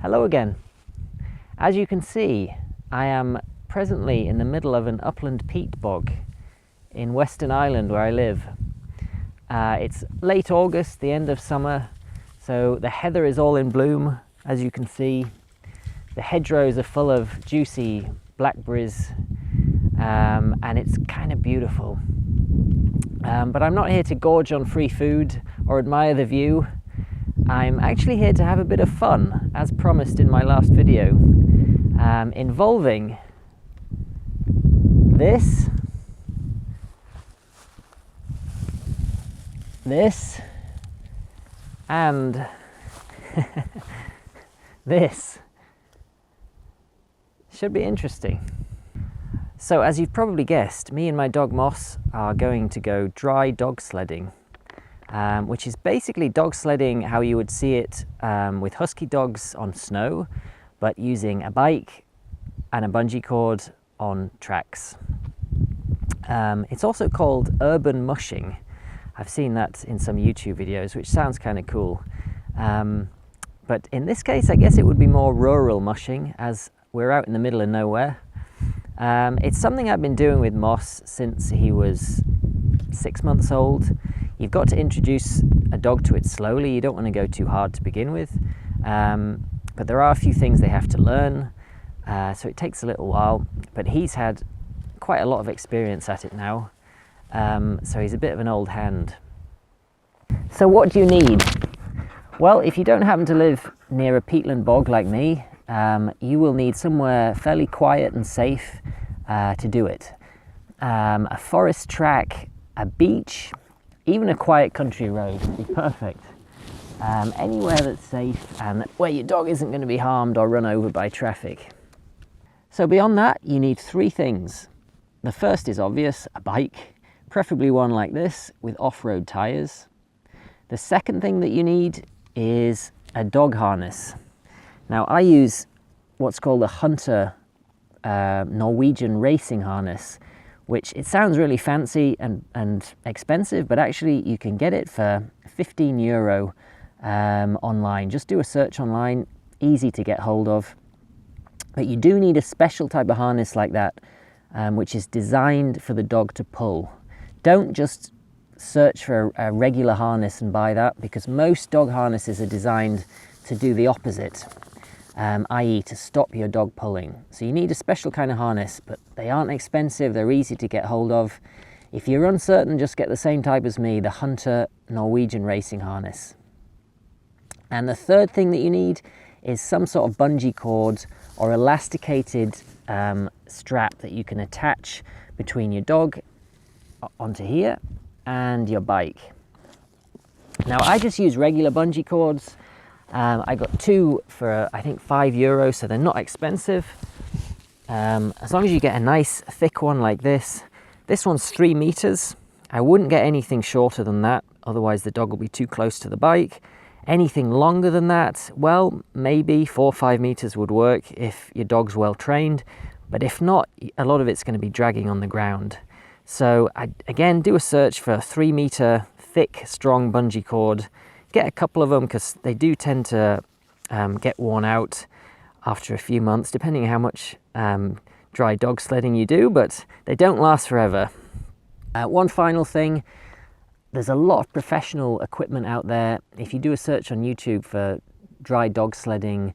Hello again. As you can see, I am presently in the middle of an upland peat bog in Western Ireland where I live. It's late August, the end of summer, so the heather is all in bloom, as you can see. The hedgerows are full of juicy blackberries, and it's kind of beautiful. But I'm not here to gorge on free food or admire the view. I'm actually here to have a bit of fun, as promised in my last video, involving this, and this. Should be interesting. So, as you've probably guessed, me and my dog Moss are going to go dry dog sledding. Which is basically dog sledding how you would see it with husky dogs on snow, but using a bike and a bungee cord on tracks. It's also called urban mushing. I've seen that in some YouTube videos, which sounds kind of cool. But in this case, I guess it would be more rural mushing, as we're out in the middle of nowhere. It's something I've been doing with Moss since he was 6 months old. You've got to introduce a dog to it slowly. You don't want to go too hard to begin with. But there are a few things they have to learn. So it takes a little while. But he's had quite a lot of experience at it now. So he's a bit of an old hand. So what do you need? Well, if you don't happen to live near a peatland bog like me, you will need somewhere fairly quiet and safe to do it. A forest track, a beach, even a quiet country road would be perfect. Anywhere that's safe and where your dog isn't going to be harmed or run over by traffic. So beyond that, you need 3 things. The first is obvious, a bike, preferably one like this with off-road tires. The second thing that you need is a dog harness. Now I use what's called a Hunter Norwegian racing harness, which it sounds really fancy and expensive, but actually you can get it for €15 online. Just do a search online, easy to get hold of. But you do need a special type of harness like that, which is designed for the dog to pull. Don't just search for a regular harness and buy that, because most dog harnesses are designed to do the opposite. I.e. to stop your dog pulling. So you need a special kind of harness, but they aren't expensive, they're easy to get hold of. If you're uncertain, just get the same type as me, the Hunter Norwegian racing harness. And the third thing that you need is some sort of bungee cord or elasticated strap that you can attach between your dog onto here and your bike. Now I just use regular bungee cords. I got 2 for I think €5, so they're not expensive. As long as you get a nice thick one like this. This one's 3 meters. I wouldn't get anything shorter than that, otherwise the dog will be too close to the bike. Anything longer than that, well, maybe 4 or 5 meters would work if your dog's well trained, but if not, a lot of it's going to be dragging on the ground. So again, do a search for a 3 meter thick, strong bungee cord. Get a couple of them because they do tend to get worn out after a few months, depending on how much dry dog sledding you do, but they don't last forever. One final thing, there's a lot of professional equipment out there. If you do a search on YouTube for dry dog sledding,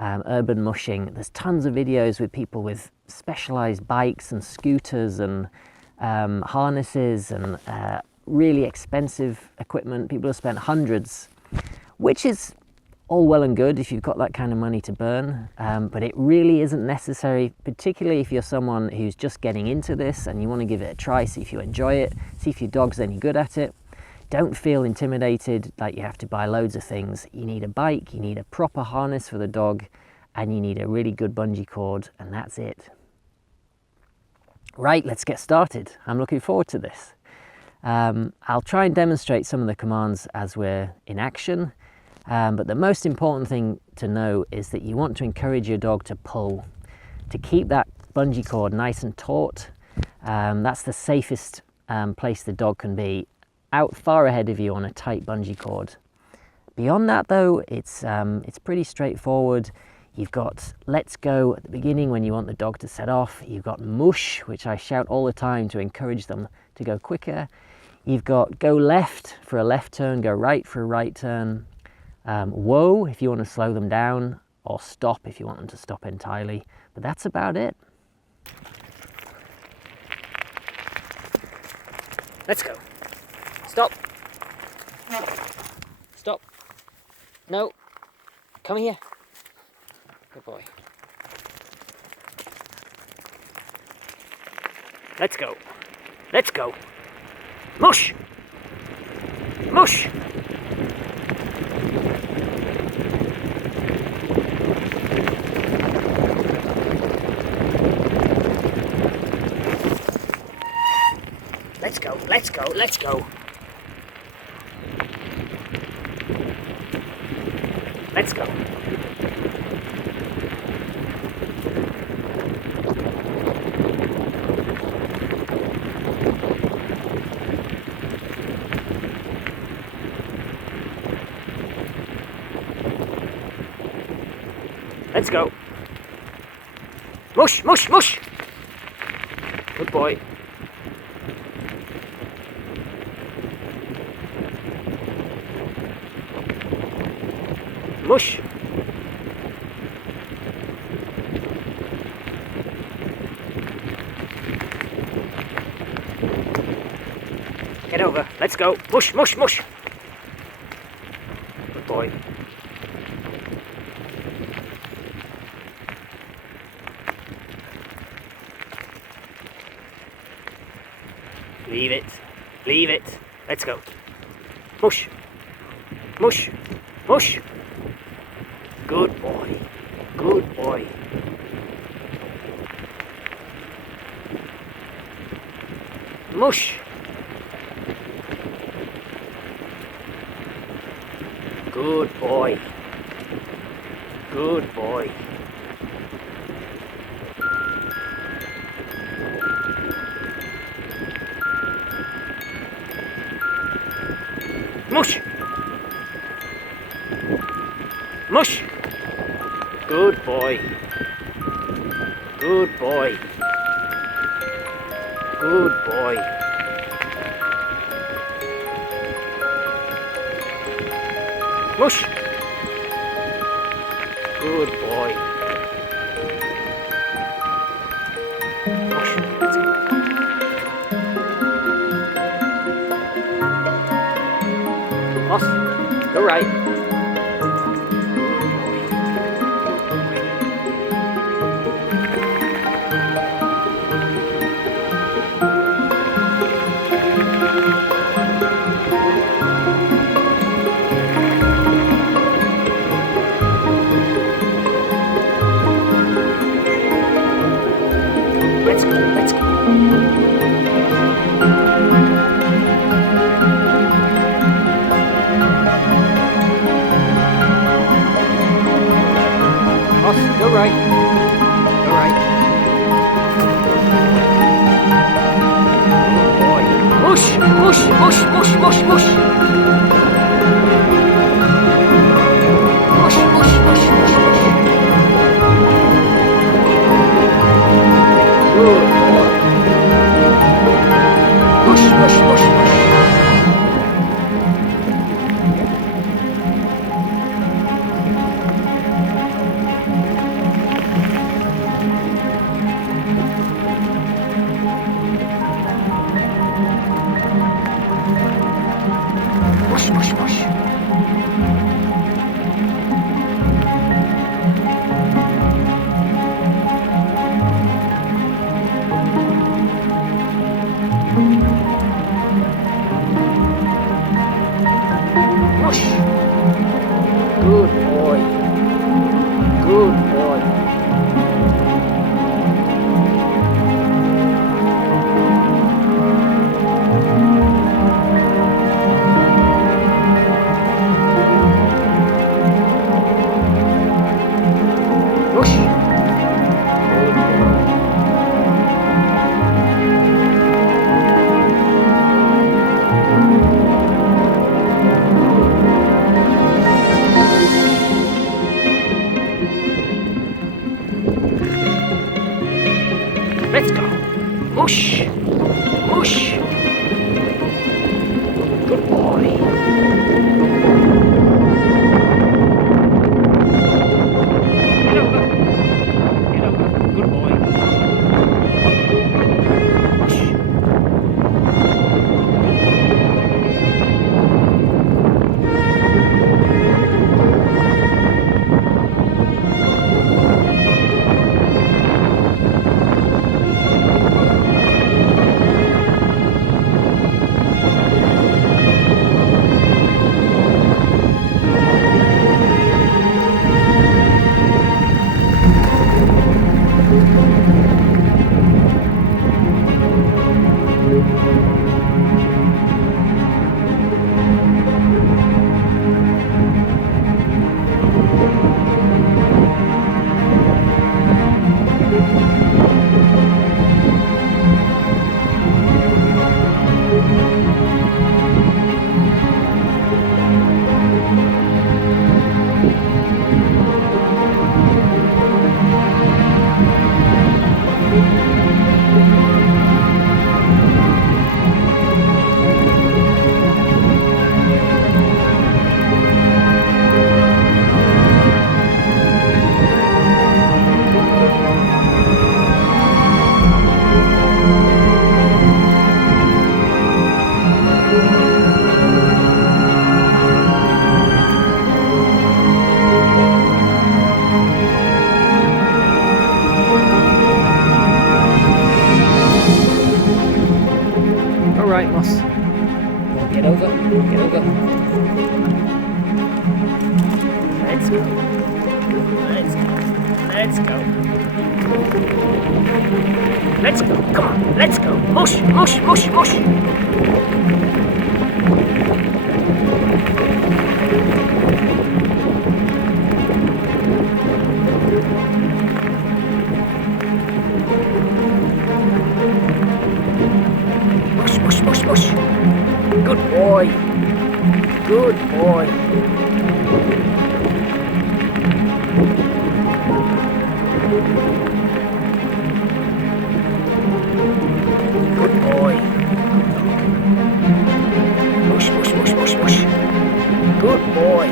urban mushing, there's tons of videos with people with specialized bikes and scooters and harnesses and really expensive equipment. People have spent hundreds, which is all well and good if you've got that kind of money to burn, but it really isn't necessary, particularly if you're someone who's just getting into this and you want to give it a try, see if you enjoy it, see if your dog's any good at it. Don't feel intimidated like you have to buy loads of things. You need a bike, you need a proper harness for the dog, and you need a really good bungee cord, and that's it. Right, let's get started. I'm looking forward to this. I'll try and demonstrate some of the commands as we're in action, but the most important thing to know is that you want to encourage your dog to pull, to keep that bungee cord nice and taut. That's the safest place the dog can be, out far ahead of you on a tight bungee cord. Beyond that though, it's pretty straightforward. You've got let's go at the beginning when you want the dog to set off. You've got mush, which I shout all the time to encourage them to go quicker. You've got go left for a left turn, go right for a right turn. Whoa if you want to slow them down, or stop if you want them to stop entirely. But that's about it. Let's go. Stop. Stop. No. Come here. Good boy. Let's go. Let's go. Mush! Mush! Let's go, let's go, let's go. Let's go. Let's go. Mush, mush, mush. Good boy. Mush. Get over. Let's go. Mush, mush, mush. Good boy. Leave it. Leave it. Let's go. Mush. Mush. Mush. Good boy. Good boy. Mush. Good boy. Good boy. Mush. Mush. Good boy. Good boy. Good boy. Mush. Good boy. Mush. Let's go. Boss, go right. Let's go, let's go. Boss, go right. Go right. Good boy. Mush, mush, mush, mush, mush, mush. Mush, mush, mush, mush, mush. Good boy. Mush, mush, mush, mush. Mush, mush, mush. Go, go. Let's go. Let's go. Let's go. Let's go. Come on. Let's go. Mush, mush, mush, mush. Mush, mush, mush, mush. Good boy. Good boy. Good boy. Mush, mush, mush, mush, mush. Good boy.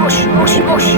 Mush, mush, mush.